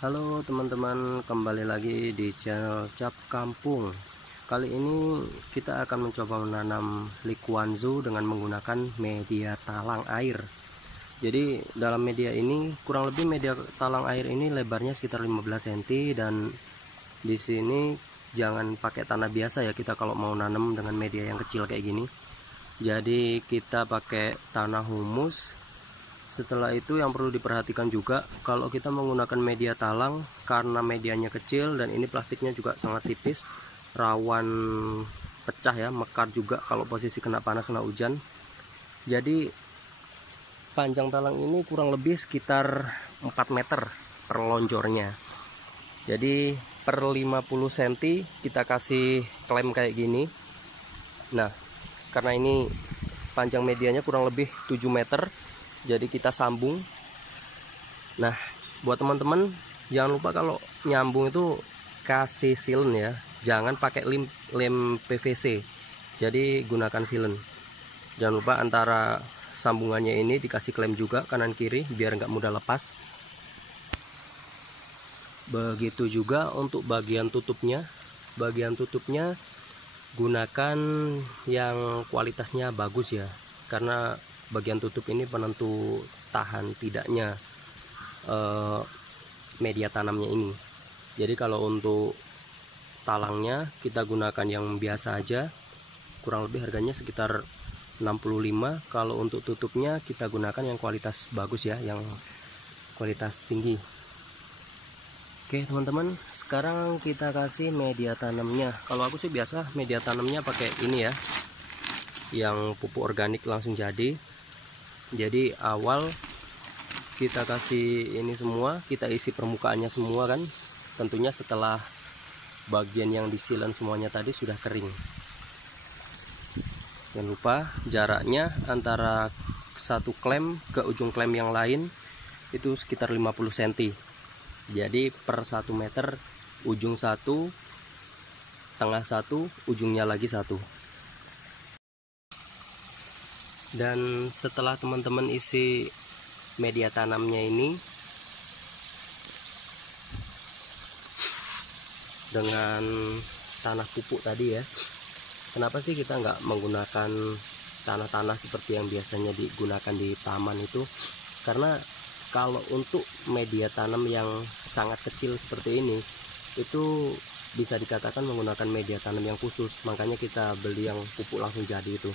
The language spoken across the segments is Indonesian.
Halo teman-teman, kembali lagi di channel Cap Kampung. Kali ini kita akan mencoba menanam likuanzu dengan menggunakan media talang air. Jadi dalam media ini, kurang lebih media talang air ini lebarnya sekitar 15 cm, dan di sini jangan pakai tanah biasa ya kita kalau mau nanam dengan media yang kecil kayak gini. Jadi kita pakai tanah humus. Setelah itu yang perlu diperhatikan juga, kalau kita menggunakan media talang, karena medianya kecil dan ini plastiknya juga sangat tipis, rawan pecah ya, mekar juga kalau posisi kena panas, kena hujan. Jadi panjang talang ini kurang lebih sekitar 4 meter per lonjornya. Jadi per 50 cm kita kasih klem kayak gini. Nah, karena ini panjang medianya kurang lebih 7 meter, jadi kita sambung. Nah, buat teman-teman jangan lupa kalau nyambung itu kasih silen ya, jangan pakai lem PVC, jadi gunakan silen. Jangan lupa antara sambungannya ini dikasih klem juga kanan kiri biar nggak mudah lepas. Begitu juga untuk bagian tutupnya. Bagian tutupnya gunakan yang kualitasnya bagus ya, karena bagian tutup ini penentu tahan tidaknya media tanamnya ini. Jadi kalau untuk talangnya kita gunakan yang biasa aja, kurang lebih harganya sekitar 65. Kalau untuk tutupnya kita gunakan yang kualitas bagus ya, yang kualitas tinggi. Oke teman-teman, sekarang kita kasih media tanamnya. Kalau aku sih biasa media tanamnya pakai ini ya, yang pupuk organik langsung jadi. Jadi awal kita kasih ini semua, kita isi permukaannya semua kan, tentunya setelah bagian yang disilen semuanya tadi sudah kering. Jangan lupa jaraknya antara satu klem ke ujung klem yang lain itu sekitar 50 cm. Jadi per 1 meter ujung satu, tengah satu, ujungnya lagi satu. Dan setelah teman-teman isi media tanamnya ini dengan tanah pupuk tadi ya, kenapa sih kita nggak menggunakan tanah-tanah seperti yang biasanya digunakan di taman itu? Karena kalau untuk media tanam yang sangat kecil seperti ini, itu bisa dikatakan menggunakan media tanam yang khusus, makanya kita beli yang pupuk langsung jadi itu.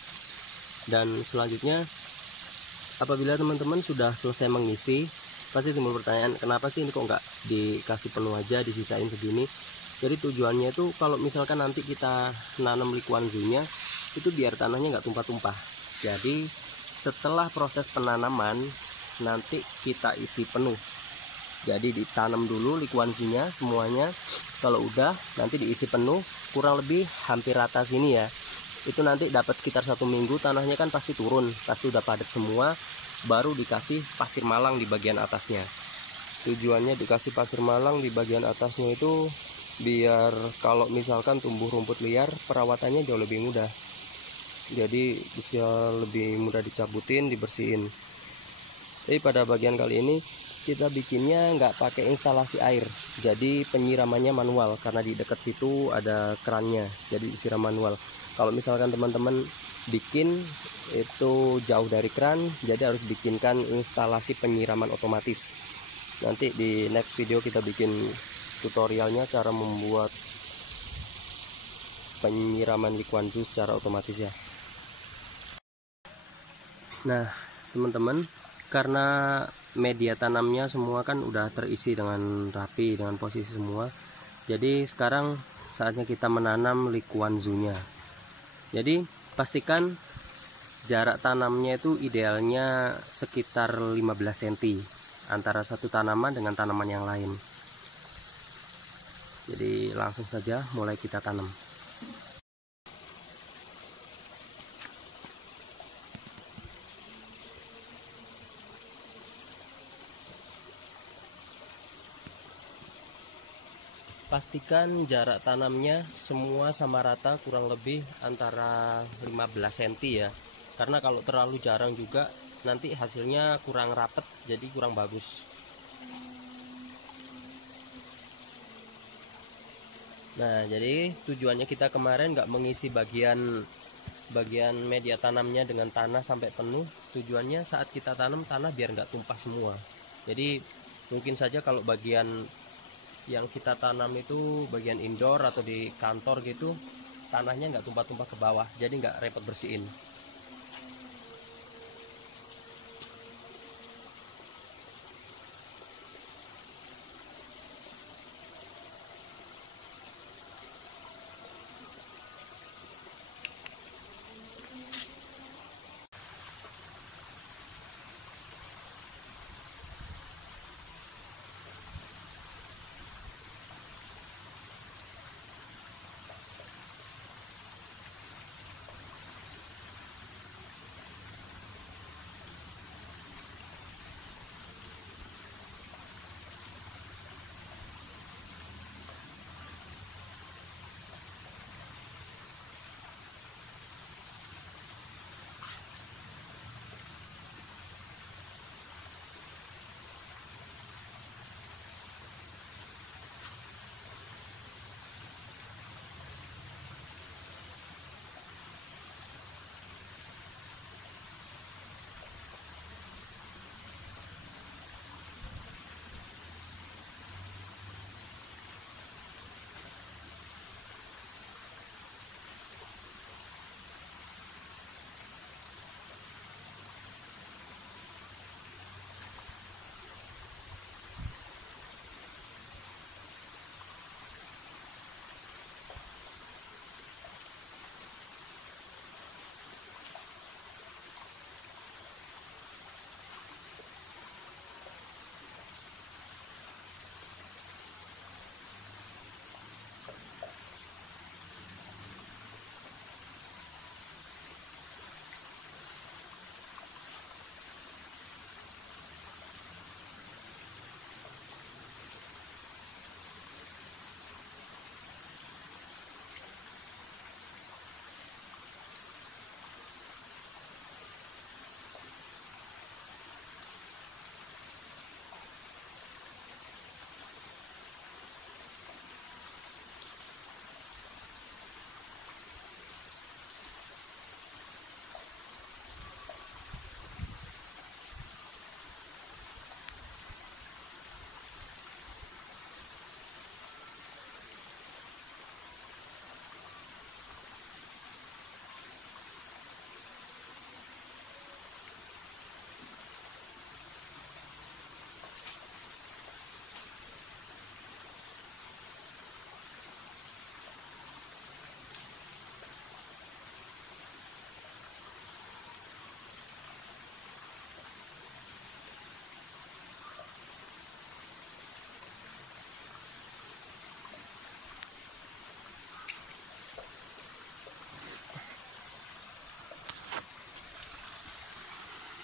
Dan selanjutnya, apabila teman-teman sudah selesai mengisi, pasti timbul pertanyaan, kenapa sih ini kok nggak dikasih penuh aja, disisain segini? Jadi tujuannya itu kalau misalkan nanti kita nanam likuanzunya, itu biar tanahnya nggak tumpah-tumpah. Jadi setelah proses penanaman, nanti kita isi penuh. Jadi ditanam dulu likuanzunya semuanya, kalau udah nanti diisi penuh, kurang lebih hampir rata sini ya. Itu nanti dapat sekitar 1 minggu, tanahnya kan pasti turun, pasti udah padat semua, baru dikasih pasir malang di bagian atasnya. Tujuannya dikasih pasir malang di bagian atasnya itu biar kalau misalkan tumbuh rumput liar, perawatannya jauh lebih mudah, jadi bisa lebih mudah dicabutin, dibersihin. Jadi pada bagian kali ini kita bikinnya nggak pakai instalasi air, jadi penyiramannya manual, karena di dekat situ ada kerannya, jadi disiram manual. Kalau misalkan teman-teman bikin itu jauh dari keran, jadi harus bikinkan instalasi penyiraman otomatis. Nanti di next video kita bikin tutorialnya cara membuat penyiraman likuanzu secara otomatis ya. Nah teman-teman, karena media tanamnya semua kan udah terisi dengan rapi, dengan posisi semua, jadi sekarang saatnya kita menanam likuanzunya. Jadi pastikan jarak tanamnya itu idealnya sekitar 15 cm antara satu tanaman dengan tanaman yang lain. Jadi langsung saja mulai kita tanam. Pastikan jarak tanamnya semua sama rata, kurang lebih antara 15 cm ya, karena kalau terlalu jarang juga nanti hasilnya kurang rapet, jadi kurang bagus. Nah, jadi tujuannya kita kemarin nggak mengisi bagian media tanamnya dengan tanah sampai penuh. Tujuannya saat kita tanam tanah biar nggak tumpah semua. Jadi mungkin saja kalau bagian yang kita tanam itu bagian indoor atau di kantor gitu, tanahnya nggak tumpah-tumpah ke bawah, jadi nggak repot bersihin.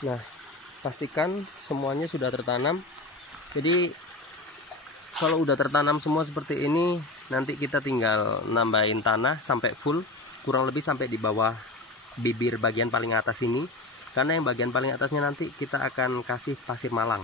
Nah, pastikan semuanya sudah tertanam. Jadi kalau udah tertanam semua seperti ini, nanti kita tinggal nambahin tanah sampai full, kurang lebih sampai di bawah bibir bagian paling atas ini. Karena yang bagian paling atasnya nanti kita akan kasih pasir malang.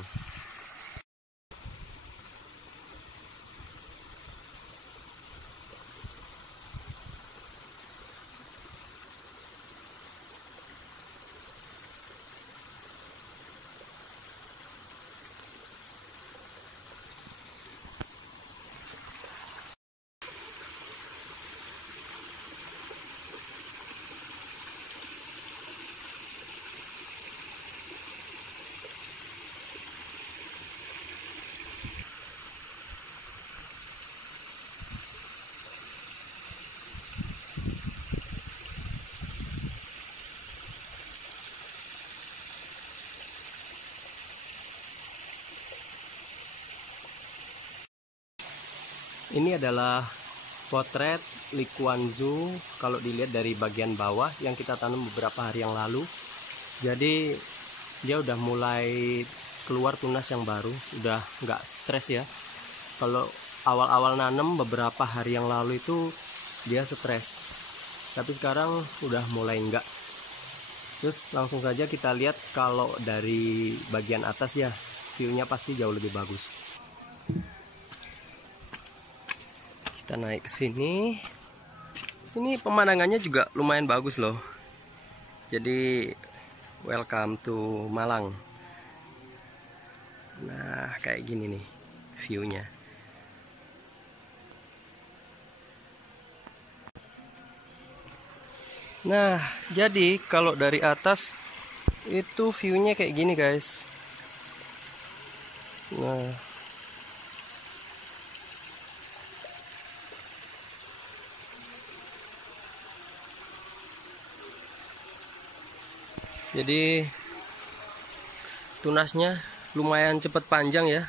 Ini adalah potret Lee Kuan Yew kalau dilihat dari bagian bawah yang kita tanam beberapa hari yang lalu. Jadi dia udah mulai keluar tunas yang baru, udah nggak stres ya. Kalau awal-awal nanam beberapa hari yang lalu itu dia stres, tapi sekarang udah mulai enggak. Terus langsung saja kita lihat kalau dari bagian atas ya, view-nya pasti jauh lebih bagus. Kita naik ke sini. Sini pemandangannya juga lumayan bagus loh. Jadi welcome to Malang. Nah, kayak gini nih view-nya. Nah, jadi kalau dari atas itu view-nya kayak gini, guys. Nah, jadi tunasnya lumayan cepat panjang ya.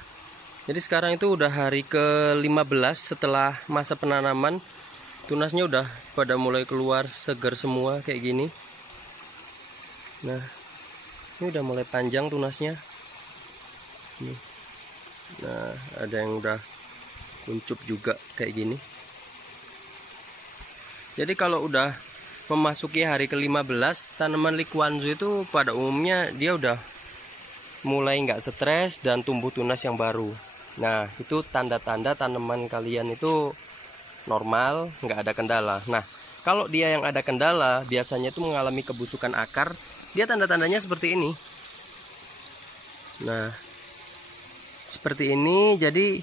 Jadi sekarang itu udah hari ke-15 setelah masa penanaman. Tunasnya udah pada mulai keluar segar semua kayak gini. Nah, ini udah mulai panjang tunasnya. Nih. Nah, ada yang udah kuncup juga kayak gini. Jadi kalau udah memasuki hari ke-15, tanaman Likuanzu itu pada umumnya dia udah mulai nggak stres dan tumbuh tunas yang baru. Nah, itu tanda-tanda tanaman kalian itu normal, nggak ada kendala. Nah, kalau dia yang ada kendala, biasanya itu mengalami kebusukan akar. Dia tanda-tandanya seperti ini. Nah, seperti ini. Jadi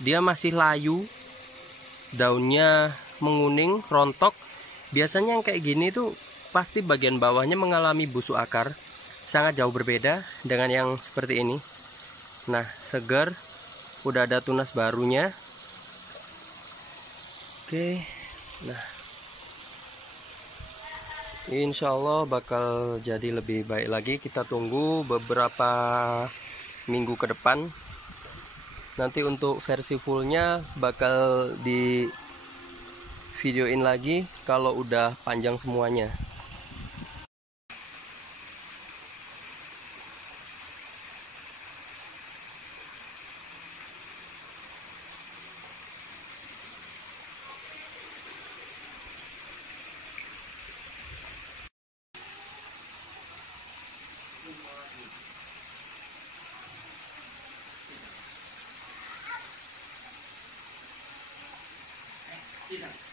dia masih layu, daunnya menguning, rontok. Biasanya yang kayak gini tuh pasti bagian bawahnya mengalami busuk akar. Sangat jauh berbeda dengan yang seperti ini. Nah, segar, udah ada tunas barunya. Oke, nah insya Allah bakal jadi lebih baik lagi. Kita tunggu beberapa minggu ke depan. Nanti untuk versi fullnya bakal di videoin lagi kalau udah panjang semuanya. Tidak.